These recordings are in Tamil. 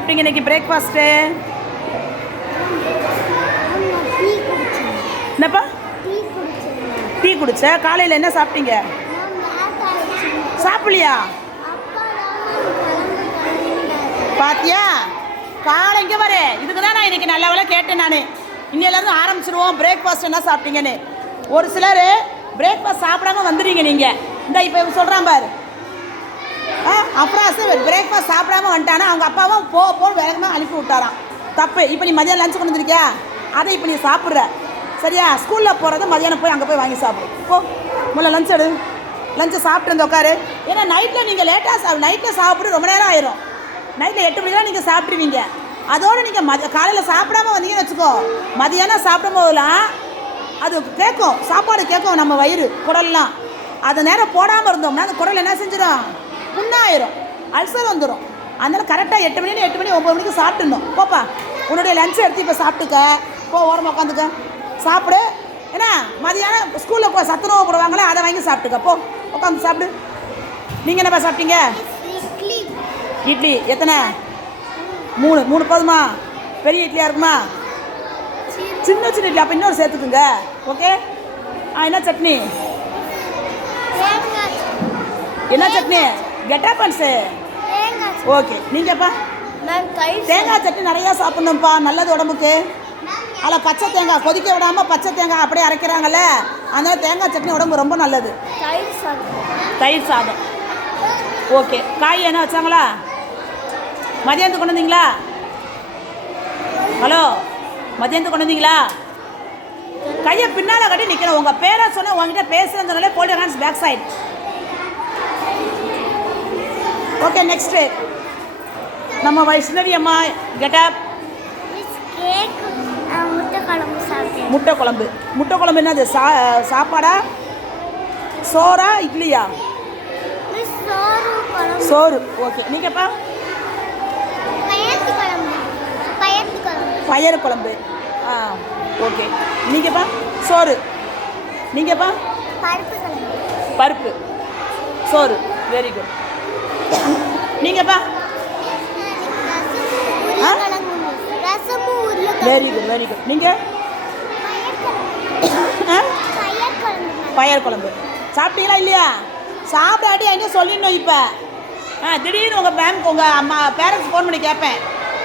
சாப்பிட்டீங்க இன்னைக்கு பிரேக்ஃபாஸ்ட்டு என்னப்பா? டீ குடிச்ச. காலையில் என்ன சாப்பிட்டீங்க? சாப்பிடலையா? பாத்தியா? காலை இங்கே பாரு. இதுக்கு தான் நான் இன்னைக்கு நல்ல வேலை கேட்டேன் நான். இன்னிலேருந்து ஆரம்பிச்சிருவோம். பிரேக்ஃபாஸ்ட் என்ன சாப்பிட்டீங்கன்னு. ஒரு சிலர் பிரேக்ஃபாஸ்ட் சாப்பிடாம வந்துடுறீங்க நீங்கள் இந்த இப்போ சொல்கிறான் பாரு. ஆ அப்புறம் பிரேக்ஃபாஸ்ட் சாப்பிடாம வந்துட்டானா அவங்க அப்பாவும் போ போ வேகமாக அனுப்பி விட்டாராம். தப்பு. இப்போ நீ மதியானம் லஞ்ச் கொண்டு வந்திருக்கியா? அதை இப்போ நீ சாப்பிட்ற. சரியா? ஸ்கூலில் போகிறத மதியானம் போய் அங்கே போய் வாங்கி சாப்பிடு. போ. முதல்ல லஞ்ச் எடு. லஞ்சை சாப்பிட்டு வந்து உட்காரு. ஏன்னா நைட்டில் நீங்கள் லேட்டாக சா நைட்டில் சாப்பிட்டு ரொம்ப நேரம் ஆயிரும். நைட்டில் எட்டு மணிக்கெலாம் நீங்கள் சாப்பிடுவீங்க அதோடு நீங்கள் மதிய காலையில் சாப்பிடாம வந்தீங்கன்னு வச்சுக்கோ மதியானம் சாப்பிடும் போதெல்லாம் அது கேட்கும் சாப்பாடு கேட்கும் நம்ம வயிறு குடல்லாம். அது நேரம் போடாமல் இருந்தோம்னா அந்த குடல் என்ன செஞ்சிடும்? புண்ணாயிரும் அல்சர் வந்துடும் அதனால கரெக்டாக எட்டு மணி எட்டு மணி ஒம்பது மணிக்கு சாப்பிட்டுணும் போப்பா உன்னுடைய லஞ்ச் எடுத்து இப்போ சாப்பிட்டுக்க. போ ஓரமாக உட்காந்துக்க சாப்பிடு. என்ன மதியானம் ஸ்கூலில் போ சத்துணவு போடுவாங்களே அதை வாங்கி சாப்பிட்டுக்க. போ உட்காந்து சாப்பிடு. நீங்கள் என்னப்பா சாப்பிட்டீங்க? இட்லி. எத்தனை? மூணு. மூணு போதுமா? பெரிய இட்லியாக இருக்குமா? சின்ன சின்ன இட்லி. அப்போ இன்னொரு சேர்த்துக்குங்க. ஓகே? ஆ என்ன சட்னி? என்ன சட்னி? கெட்டாப்பன்ஸு ஓகே நீங்கப்பா தேங்காய் சட்னி. நிறையா சாப்பிட்ணும்ப்பா நல்லது உடம்புக்கு. அதில் பச்சை தேங்காய் கொதிக்க விடாமல் பச்சை தேங்காய் அப்படியே அரைக்கிறாங்கல்ல அதனால தேங்காய் சட்னி உடம்பு ரொம்ப நல்லது. தயிர் சாப்பிட்டேன் தயிர் சாதம். ஓகே காய் என்ன வச்சாங்களா? மதியானத்துக்கு கொண்டு வந்தீங்களா? ஹலோ மதியானத்துக்கு கொண்டு வந்தீங்களா? கையை பின்னால் கட்டி நிற்கிறேன் உங்கள் பேரை சொன்ன உங்ககிட்ட பேசுகிறேன்னு சொன்னாலே bold hands back side okay next நம்ம வைஷ்ணவி அம்மா கெட்டப் முட்டை குழம்பு முட்டை குழம்பு என்னது? சா சாப்பாடா? சோறா இட்லியா? சோறு ஓகே நீங்கப்பா பயறு குழம்பு. ஆ ஓகே நீங்கப்பா சோறு. நீங்கப்பா பருப்பு பருப்பு. சோறு. வெரி குட் நீங்கப்பா வெரி குட் வெரி குட் நீங்கள் பயர் குழம்பு சாப்பிட்டீங்களா இல்லையா? சாப்பிடாட்டி என்ன சொல்லிடணும் இப்போ? ஆ திடீர்னு உங்கள் மேம் உங்கள் அம்மா பேரண்ட்ஸ் ஃபோன் பண்ணி கேட்பேன்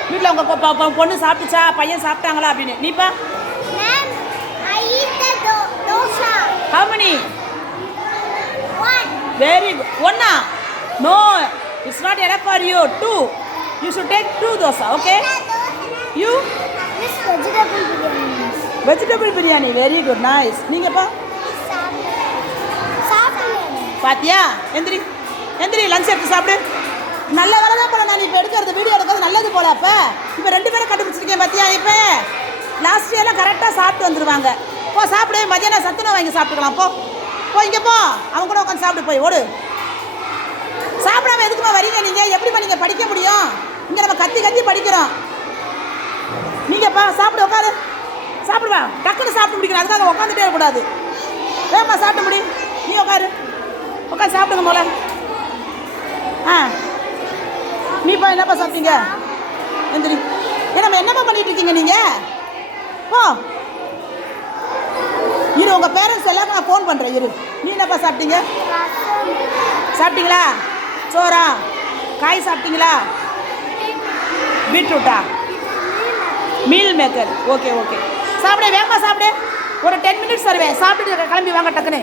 வீட்டில் உங்கள் பொண்ணு சாப்பிட்டுச்சா? பையன் சாப்பிட்டாங்களா அப்படின்னு. நீப்பா many? One. வெரி குட் ஒன்னா? No you two you should take two dosa okay you Miss vegetable biryani. miss. Vegetable biryani very good nice நீங்கப்பா? சாப்பிடுங்க. பாத்தியா? எந்திரி. எந்திரி லஞ்ச் எடுத்து சாப்பிடு. நல்ல வேலை தான் போல நான் இப்போ எடுக்கிறது வீடியோ எடுக்கிறது நல்லது போல அப்போ. இப்போ ரெண்டு பேரும் கண்டுபிடிச்சிருக்கேன் பாத்தியா? இப்போ லாஸ்ட் இயர்லாம் கரெக்டாக சாப்பிட்டு வந்துருவாங்க. போ சாப்பிடு. மதியானம் சத்துணவு வாங்கி சாப்பிட்டுக்கலாம் போ. போ இங்கே போ. அவங்க கூட உட்காந்து சாப்பிட்டு போய் ஓடு. சாப்பிடாம எதுக்குமா வரீங்க நீங்கள் எப்படிமா நீங்கள் படிக்க முடியும்? இங்கே நம்ம கத்தி கத்தி படிக்கிறோம். நீங்கள்ப்பா சாப்பிடு உட்காரு சாப்பிடுவா டக்குன்னு சாப்பிட்டு முடிக்கணும் அதுக்காக உட்காந்துட்டே இருக்கக்கூடாது. வேமா சாப்பிட்டு முடி. நீ உட்காரு உட்காந்து சாப்பிடுங்க போல ஆ. நீப்பா என்னப்பா சாப்பிட்டீங்க? எந்திரி. ஏன்னா நம்ம என்னப்பா பண்ணிட்டு இருக்கீங்க நீங்கள் போ. இரு உங்கள் பேரண்ட்ஸ் எல்லாருக்கும் நான் ஃபோன் பண்ணுறேன் இரு. நீ என்னப்பா சாப்பிட்டீங்க? சாப்பிட்டீங்களா? சோறா? காய் சாப்பிட்டீங்களா? பீட்ரூட்டா? Meal maker. Okay okay. சாப்பிடு வேகமாக சாப்பிடு. ஒரு டென் மினிட்ஸ் வருவேன் சாப்பிட்டு கிளம்பி வாங்க டக்குன்னு.